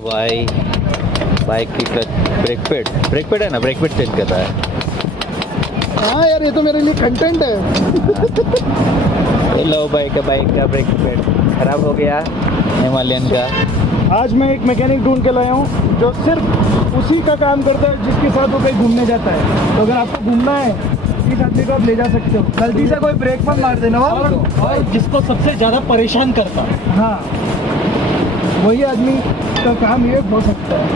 भाई बाइक की break paid है ना, ब्रेक पेड चेंज कर रहा है। हाँ यार, ये तो मेरे लिए कंटेंट है। लो बाइक का ब्रेक पेड खराब हो गया हिमालयन का। आज मैं एक मैकेनिक ढूंढ के लाया हूँ जो सिर्फ उसी का काम करता है जिसके साथ वो कहीं घूमने जाता है। तो अगर आपको घूमना है, इस आदमी को आप ले जा सकते हो। गलती से कोई ब्रेक मत मार देना। और जिसको सबसे ज्यादा परेशान करता है, हाँ, वही आदमी का काम ये हो सकता है।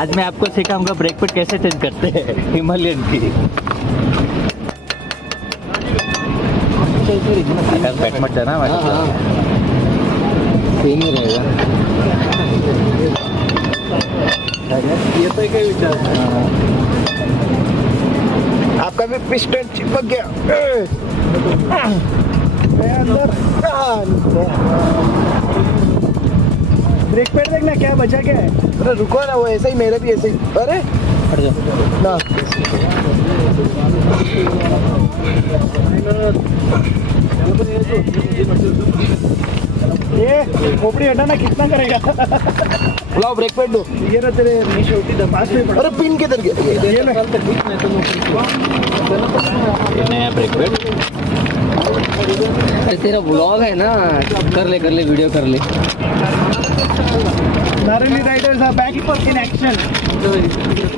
आज मैं आपको सिखाऊंगा ब्रेक पेड कैसे चेंज करते हैं हिमालयन की। बैठ मत जाना हमारे ये तो क्या विचार आपका भी पिस्टन चिपक गया अंदर। ब्रेक पेड देखना क्या बचा क्या है। अरे रुको ना, वो ऐसे ही, मेरे भी ऐसे ही। अरे ना, ये खोपड़ी हटाना कितना करेगा। बुलाओ, ब्रेक पेड दो। ये ना तेरे शेवटी पास में पड़ा। अरे पिन किधर गया। ये नया ब्रेक पेड। तेरा ब्लॉग है ना, कर ले वीडियो कर ले। Nareli riders are back in action.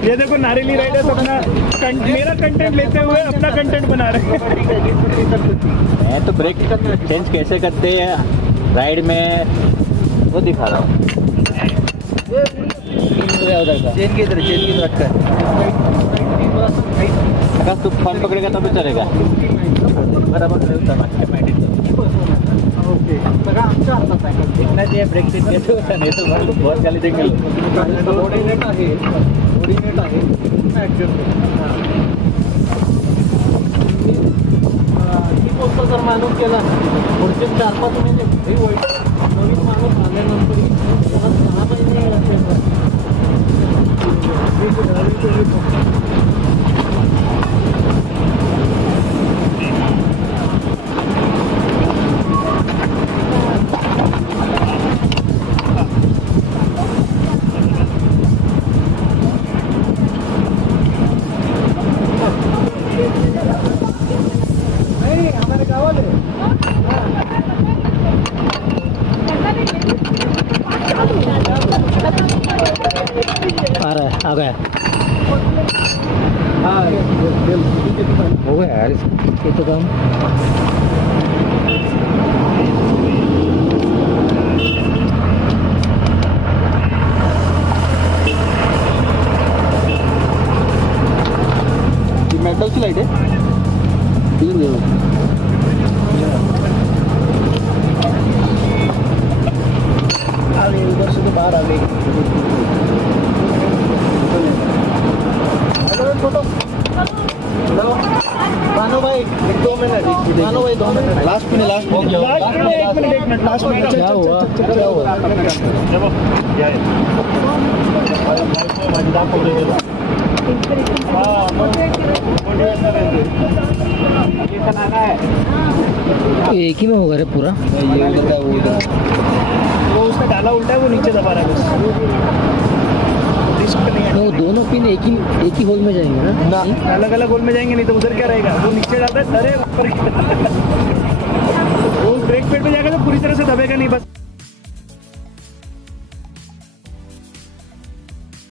ये देखो, नारेली राइडर्स अपना मेरा कंटेंट लेते हुए अपना कंटेंट बना रहे हैं। मैं तो ब्रेक चेंज कैसे करते हैं राइड में वो दिखा रहा हूँ। चेन की तरह अगर तू फोन पकड़ेगा तब तो चलेगा। बराबर देखना चाहिए ब्रेक चेंज कैसे होता है, नहीं तो बहुत गाली देंगे लोग। जर माणूस केला पुढचे 4-5 महिने हे वाईट नवीन माणूस आल्यानंतर त्याला 6 महिने आ गया हो गया यार ये तो काम। मेटल की लाइट है। उधर से तो बाहर आ गई। फोटो मानो भाई, 2 मिनट मानो भाई, 2 मिनट लास्ट में, लास्ट में 1 मिनट लास्ट में। क्या हुआ, क्या हुआ। एक ही में होगा रे पूरा। वो उसने डाला उल्टा है, वो नीचे दबा रहा है बस। तो दोनों पिन एक ही होल में जाएंगे ना? अलग अलग होल में जाएंगे, नहीं तो उधर क्या रहेगा। वो नीचे डालता है, अरे ऊपर वो ब्रेक पेड पे जाएगा तो पूरी तरह से दबेगा नहीं बस।